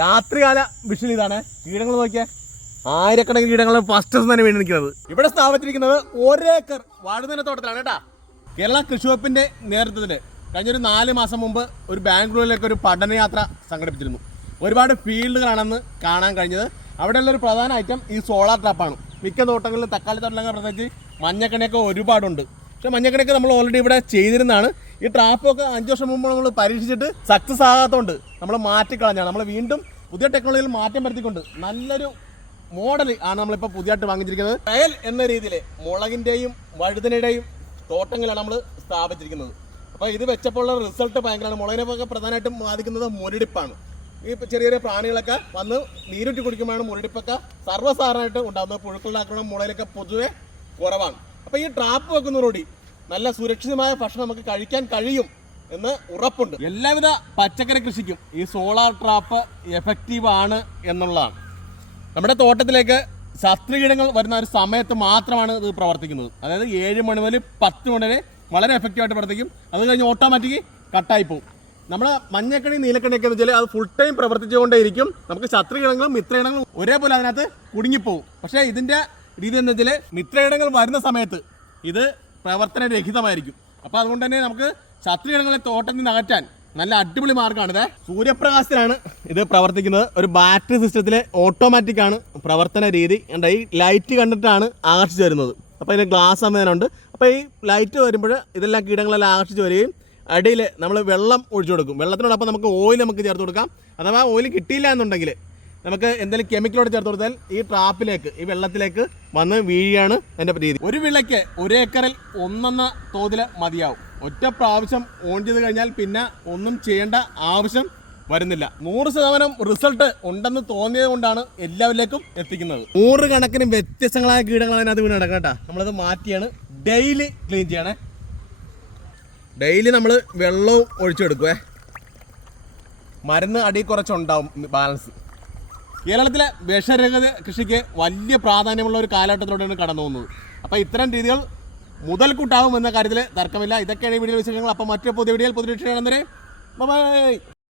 രാത്രികാല വിഷു ഇതാണ്. കീടങ്ങൾ നോക്കിയാൽ ആയിരക്കണക്കിന് കീടങ്ങൾ ഫസ്റ്റ് തന്നെ വീണ് നിൽക്കുന്നത്. ഇവിടെ സ്ഥാപിച്ചിരിക്കുന്നത് ഒരേക്കർ വാഴുന്ന തോട്ടത്തിലാണ് കേട്ടാ. കേരള കൃഷി വകുപ്പിന്റെ നേതൃത്വത്തിൽ കഴിഞ്ഞൊരു നാല് മാസം മുമ്പ് ഒരു ബാംഗ്ലൂരിലേക്ക് ഒരു പഠനയാത്ര സംഘടിപ്പിച്ചിരുന്നു. ഒരുപാട് ഫീൽഡുകളാണെന്ന് കാണാൻ കഴിഞ്ഞത്. അവിടെയുള്ള ഒരു പ്രധാന ഐറ്റം ഈ സോളാർ ട്രാപ്പാണ് മിക്ക തോട്ടങ്ങളിലും തക്കാളി തോട്ടങ്ങളൊക്കെ പ്രത്യേകിച്ച് മഞ്ഞക്കണിയൊക്കെ ഒരുപാടുണ്ട്. പക്ഷേ മഞ്ഞക്കണിയൊക്കെ നമ്മൾ ഓൾറെഡി ഇവിടെ ചെയ്തിരുന്നതാണ്. ഈ ട്രാപ്പൊക്കെ അഞ്ച് വർഷം മുമ്പ് നമ്മൾ പരീക്ഷിച്ചിട്ട് സക്സസ് ആകാത്തതുകൊണ്ട് നമ്മൾ മാറ്റിക്കളഞ്ഞാണ് നമ്മൾ വീണ്ടും പുതിയ ടെക്നോളജിയിൽ മാറ്റം വരുത്തിക്കൊണ്ട് നല്ലൊരു മോഡൽ ആണ് നമ്മളിപ്പോൾ പുതിയതായിട്ട് വാങ്ങിച്ചിരിക്കുന്നത്. ട്രയൽ എന്ന രീതിയിൽ മുളകിന്റെയും വഴുതനയുടെയും തോട്ടങ്ങളാണ് നമ്മൾ സ്ഥാപിച്ചിരിക്കുന്നത്. അപ്പോൾ ഇത് വെച്ചപ്പോൾ ഉള്ള റിസൾട്ട് ഭയങ്കരമാണ് മുളകിനൊക്കെ പ്രധാനമായിട്ടും ബാധിക്കുന്നത് മുരടിപ്പാണ്. ഈ ചെറിയ ചെറിയ പ്രാണികളൊക്കെ വന്ന് നീരുറ്റി കുടിക്കുമ്പോഴാണ് മുരടിപ്പൊക്കെ സർവസാധാരണമായിട്ട് ഉണ്ടാകുന്നത്. പുഴുക്കളുടെ ആക്രമണം മുളയിലൊക്കെ പൊതുവെ കുറവാണ്. അപ്പോൾ ഈ ട്രാപ്പ് വെക്കുന്നതോടുകൂടി നല്ല സുരക്ഷിതമായ ഭക്ഷണം നമുക്ക് കഴിക്കാൻ കഴിയും എന്ന് ഉറപ്പുണ്ട്. എല്ലാവിധ പച്ചക്കറി കൃഷിക്കും ഈ സോളാർ ട്രാപ്പ് എഫക്റ്റീവ് ആണ് എന്നുള്ളതാണ്. നമ്മുടെ തോട്ടത്തിലേക്ക് ശസ്ത്രകീടങ്ങൾ വരുന്ന ഒരു സമയത്ത് മാത്രമാണ് ഇത് പ്രവർത്തിക്കുന്നത്. അതായത് ഏഴ് മണി മുതൽ പത്ത് മണി വരെ വളരെ എഫക്റ്റീവായിട്ട് പ്രവർത്തിക്കും. അത് കഴിഞ്ഞ് ഓട്ടോമാറ്റിക് കട്ടായി പോകും. നമ്മുടെ മഞ്ഞക്കണി നീലക്കണിയൊക്കെ എന്ന് വെച്ചാൽ അത് ഫുൾ ടൈം പ്രവർത്തിച്ചുകൊണ്ടേയിരിക്കും. നമുക്ക് ശത്രുകിടങ്ങളും മിത്രയിടങ്ങളും ഒരേപോലെ അതിനകത്ത് കുടുങ്ങിപ്പോവും. പക്ഷേ ഇതിന്റെ രീതി എന്ന് വെച്ചാൽ മിത്രയിടങ്ങൾ വരുന്ന സമയത്ത് ഇത് പ്രവർത്തനരഹിതമായിരിക്കും അപ്പോൾ അതുകൊണ്ട് തന്നെ നമുക്ക് ശത്രുഗണങ്ങളെ തോട്ടത്തിൽ നിന്ന് അകറ്റാൻ നല്ല അടിപൊളി മാർഗമാണിത് സൂര്യപ്രകാശത്തിലാണ് ഇത് പ്രവർത്തിക്കുന്നത്. ഒരു ബാറ്ററി സിസ്റ്റത്തിലെ ഓട്ടോമാറ്റിക് ആണ് പ്രവർത്തന രീതി. എന്താ ഈ ലൈറ്റ് കണ്ടിട്ടാണ് ആകർഷിച്ചു വരുന്നത്. അപ്പോൾ ഇതിന് ഗ്ലാസ് സംവിധാനമുണ്ട് അപ്പോൾ ഈ ലൈറ്റ് വരുമ്പോൾ ഇതെല്ലാം കീടങ്ങളെല്ലാം ആകർഷിച്ചു വരികയും അടിയിൽ നമ്മൾ വെള്ളം ഒഴിച്ചു കൊടുക്കും. വെള്ളത്തിനോടൊപ്പം നമുക്ക് ഓയിൽ നമുക്ക് ചേർത്ത് കൊടുക്കാം. അഥവാ ഓയിൽ കിട്ടിയില്ല എന്നുണ്ടെങ്കിൽ നമുക്ക് എന്തെങ്കിലും കെമിക്കലോട് ചേർത്ത് കൊടുത്താൽ ഈ ട്രാപ്പിലേക്ക് ഈ വെള്ളത്തിലേക്ക് വന്ന് വീഴുകയാണ് എന്റെ രീതി. ഒരു വിളയ്ക്ക് ഒരു ഏക്കറിൽ ഒന്നെന്ന തോതിൽ മതിയാവും. ഒറ്റ പ്രാവശ്യം ഓൺ ചെയ്ത് കഴിഞ്ഞാൽ പിന്നെ ഒന്നും ചെയ്യേണ്ട ആവശ്യം വരുന്നില്ല. നൂറ് ശതമാനം റിസൾട്ട് ഉണ്ടെന്ന് തോന്നിയത് കൊണ്ടാണ് എല്ലാവരിലേക്കും എത്തിക്കുന്നത്. നൂറ് കണക്കിന് വ്യത്യസ്തങ്ങളായ കീടങ്ങൾ അതിനകത്ത് വീണ് കിടക്കാം കേട്ടോ. നമ്മളത് മാറ്റിയാണ്. ഡെയിലി ക്ലീൻ ചെയ്യണേ. ഡെയിലി നമ്മൾ വെള്ളവും ഒഴിച്ചെടുക്കുവേ. മരുന്ന് അടി കുറച്ചുണ്ടാവും ബാലൻസ് കേരളത്തിലെ വിഷരഹിത കൃഷിക്ക് വലിയ പ്രാധാന്യമുള്ള ഒരു കാലഘട്ടത്തിലൂടെയാണ് കടന്നു പോകുന്നത്. അപ്പോൾ ഇത്തരം രീതികൾ മുതൽക്കൂട്ടാവും എന്ന കാര്യത്തിൽ തർക്കമില്ല. ഇതൊക്കെയാണ് വീഡിയോ വിശേഷങ്ങൾ. അപ്പോൾ മറ്റൊരു പുതിയ വീഡിയോയിൽ പുതിയ വിഷയം ബൈ